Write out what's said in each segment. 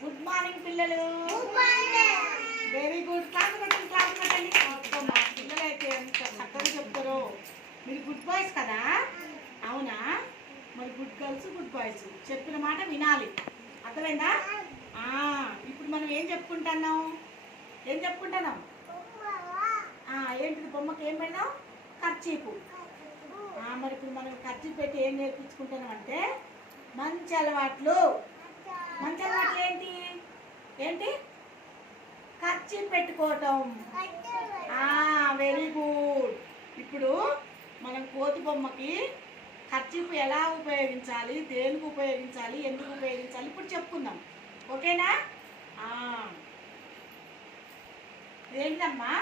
Good morning పిల్లలు. Very good class పెట్టండి class పెట్టండి మా పిల్లలు అయితే ఎంత చక్కగా చెప్తారో. మీరు గుడ్ బాయ్స్ కదా? అవునా? మరి గుడ్ గర్ల్స్ గుడ్ బాయ్స్ చెప్పిన మాట వినాలి. అర్థమైందా? ఇప్పుడు మనం ఏం చెప్పుకుంటున్నాం? ఏం చెప్పుకుంటున్నాం? ఏంటిది బొమ్మకి ఏం పెడదాం? ఖర్చీపు. మరి ఇప్పుడు మనం ఖర్చు పెట్టి ఏం నేర్పించుకుంటున్నాం అంటే మంచి అలవాట్లు మంచి అలవాట్లు ఏంటి ఏంటి ఖర్చు వెరీ గుడ్ ఇప్పుడు మనం కోతి బొమ్మకి ఖర్చీపు ఎలా ఉపయోగించాలి దేనికి ఉపయోగించాలి ఎందుకు ఉపయోగించాలి ఇప్పుడు చెప్పుకుందాం. ఓకేనా? ఏంటమ్మా?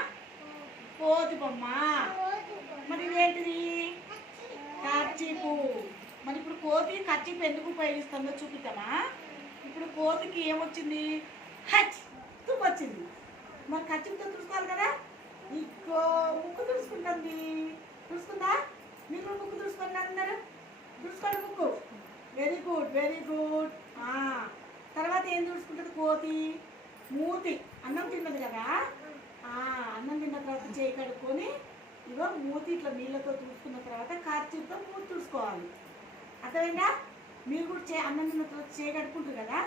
కోతి బొమ్మ. మరి ఇదేంటిది? ఖర్చీపు మరి ఇప్పుడు కోతి ఖర్చీపు ఎందుకు ఉపయోగిస్తుందో చూపిద్దామా? ఇప్పుడు కోతికి ఏమొచ్చింది? హచ్ తుప్పొచ్చింది. మరి ఖర్చీపుతో తుడుచుకోవాలి కదా? ఇంకో ముక్కు తుడుచుకుంటుంది. తుడుచుకుందా? మీరు కూడా ముక్కు తుడుచుకోండి అందరు తుడుచుకోండి ముక్కు. వెరీ గుడ్ వెరీ గుడ్ తర్వాత ఏం తుడుచుకుంటుంది? కోతి. మూతి. అన్నం తిన్నది కదా? అన్నం తిన్న తర్వాత చేయి కడుక్కొని ఇగో మూతి ఇట్లా నీళ్ళతో తుడుచుకున్న తర్వాత కార్చీతో మూతి తుడుచుకోవాలి. అర్థమైందా? మీరు కూడా చే అన్నం తిన్న తర్వాత చేయి కడుక్కుంటారు కదా?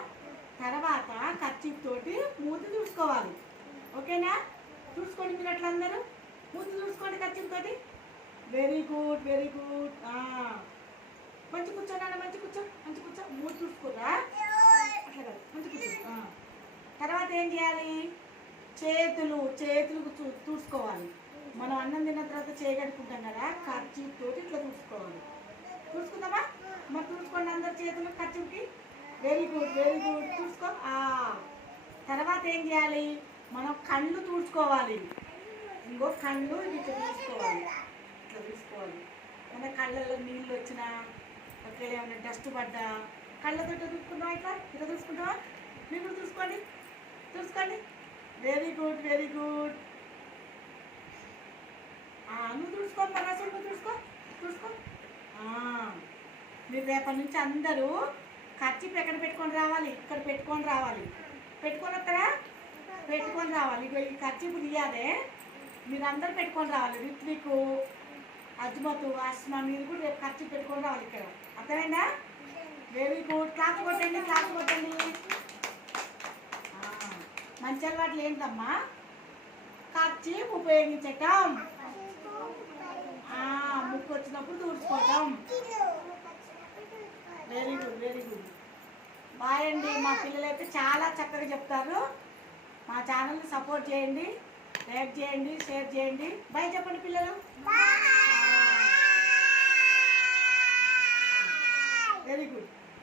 తర్వాత కర్చీప్ తోటి మూతి తుడుచుకోవాలి. ఓకేనా? చూసుకోండి మీరు అట్లా అందరూ. మూతి చూసుకోండి kerchief very good very good మంచి కూర్చో నాన్న మంచి కూర్చో మంచి కూర్చో. మూతి చూసుకోరా? అట్లా కాదు మంచి కూర్చో. తర్వాత ఏం చేయాలి? చేతులు చేతులు చూ- మనం అన్నం తిన్న తర్వాత చేయగడుకుంటాం కదా ఖర్చు తోటి ఇట్లా చూసుకోవాలి. చూసుకుందామా? మరి చూసుకోండి అందరు చేతులు ఖర్చుకి. వెరీ గుడ్ వెరీ గుడ్ చూసుకో. తర్వాత ఏం చేయాలి? మనం కళ్ళు తుడుచుకోవాలి. ఇంకో కళ్ళు ఇది ఇట్లా తుడుచుకోవాలి. ఇట్లా తీసుకోవాలి మన కళ్ళల్లో నీళ్ళు వచ్చినా అక్కడ ఏమైనా డస్ట్ పడ్డా కళ్ళతో చూసుకుంటావా ఇట్లా? ఇట్లా చూసుకుంటావా మీరు కూడా చూసుకోండి చూసుకోండి వెరీ గుడ్ వెరీ గుడ్ నువ్వు చూసుకో పరాసు చూసుకో చూసుకో మీరు రేపటి నుంచి అందరూ ఖర్చు ఎక్కడ పెట్టుకొని రావాలి? ఇక్కడ పెట్టుకొని రావాలి. పెట్టుకొని వస్తారా? పెట్టుకొని రావాలి. ఇగో ఈ ఖర్చు తీయాదే మీరందరూ పెట్టుకొని రావాలి. రిత్విక్ అజ్మతు అస్మా మీరు కూడా రేపు ఖర్చు పెట్టుకొని రావాలి ఇక్కడ. అర్థమైందా? వెరీ గుడ్ క్లాస్ కొట్టండి క్లాస్ కొట్టండి. మంచి అలవాట్లు ఏంటమ్మా? ఖర్చు ఉపయోగించటం. ముక్కు వచ్చినప్పుడు తుడుచుకోవటం very good very good boy అండి. మా పిల్లలు అయితే చాలా చక్కగా చెప్తారు. మా ఛానల్ని సపోర్ట్ చేయండి లైక్ చేయండి షేర్ చేయండి. బై చెప్పండి పిల్లలు.